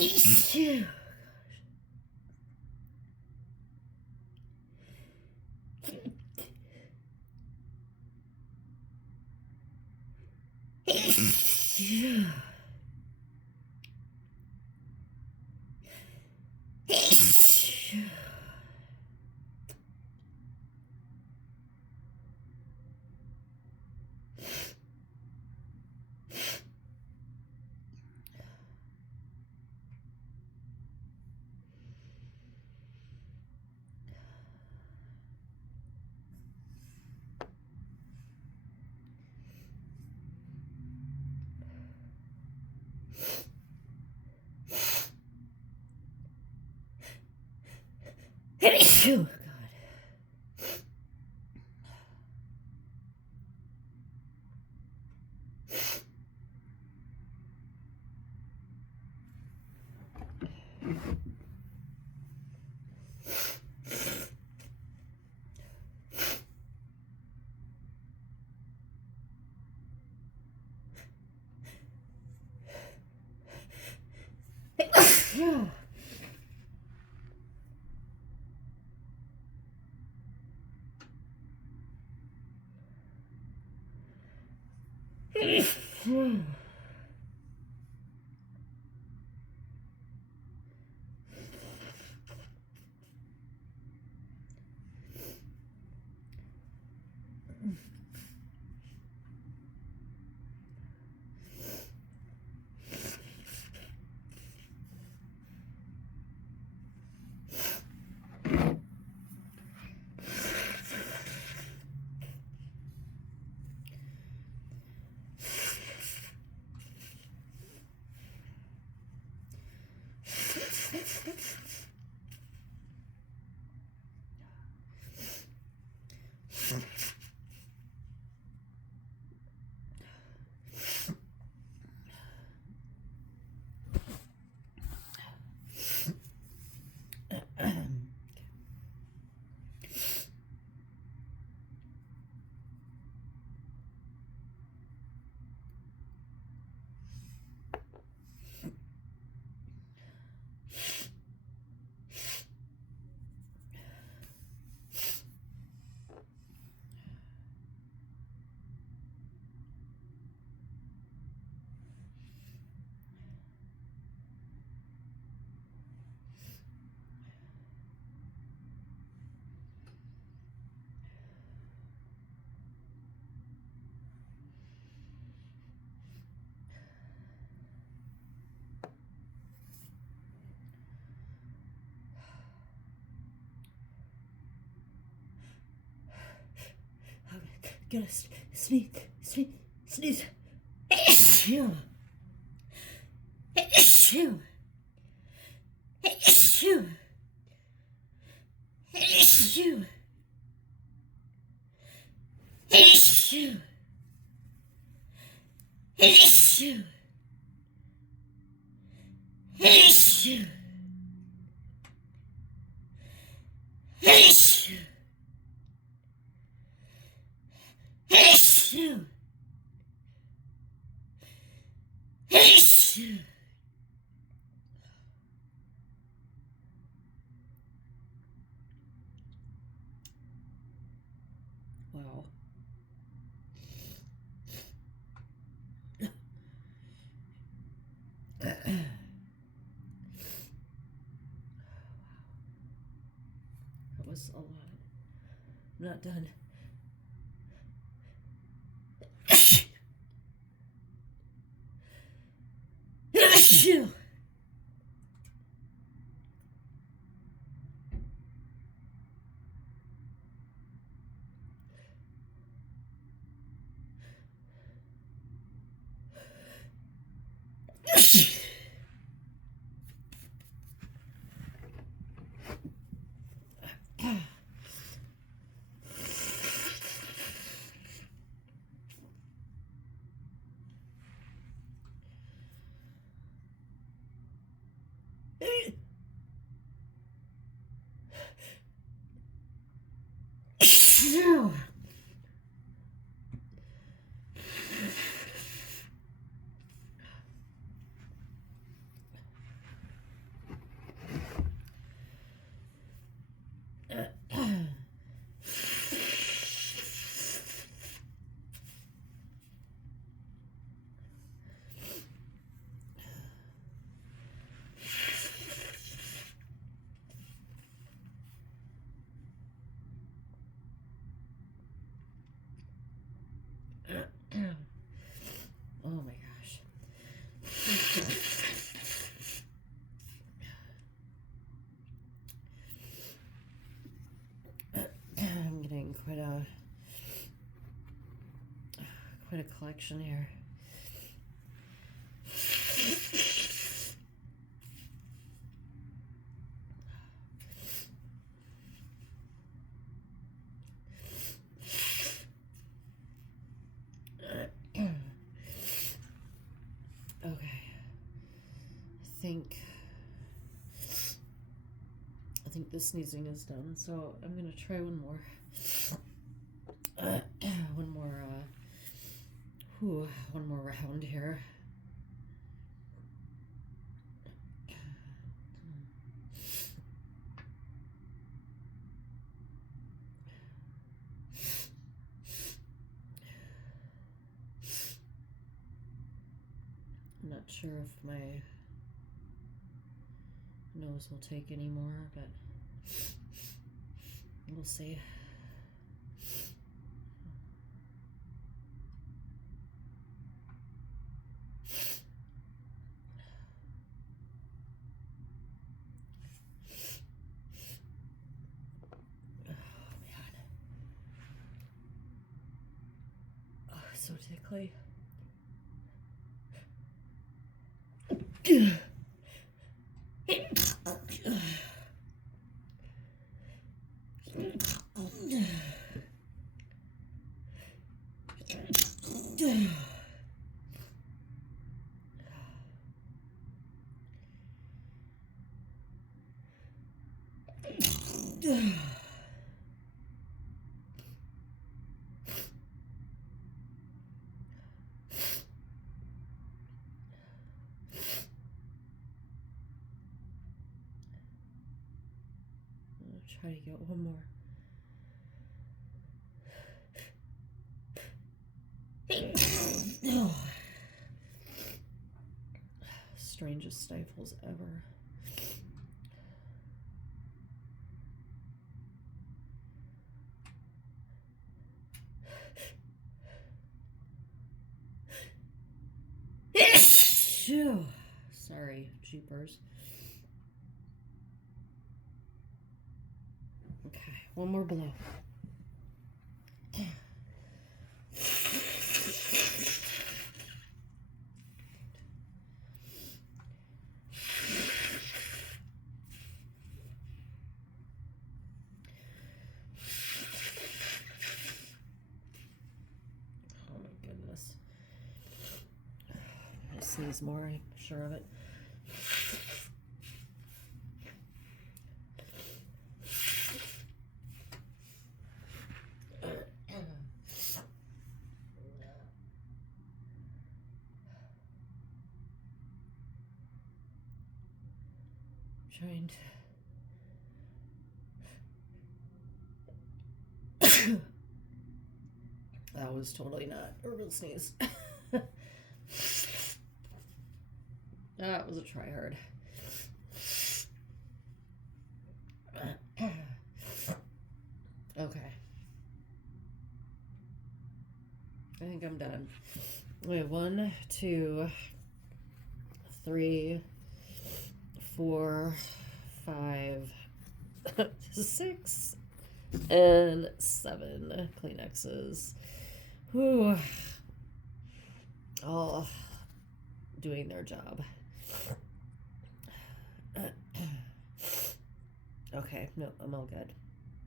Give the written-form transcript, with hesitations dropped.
Phew. Phew. Phew. Phew. Phew. Phew. Gotta sneeze. Phew. Phew. Phew. Phew. Phew. Phew. Phew. Phew. Phew. Phew. Wow. That was a lot. I'm not done. Phew. Phew. sensation here. Okay. I think this sneezing is done, so I'm gonna try one more. One more round here. I'm not sure if my nose will take any more, but we'll see. So tickly. Try to get one more. Strangest stifles ever. Sorry, jeepers. Okay, one more blow. Oh my goodness. I'll sneeze more, I'm sure of it. Trying to... That was totally not a real sneeze. That was a try hard. Okay. I think I'm done. We have 1, 2, 3, 4, 5, 6, and 7 Kleenexes. Whew. All doing their job. Okay, no, I'm all good.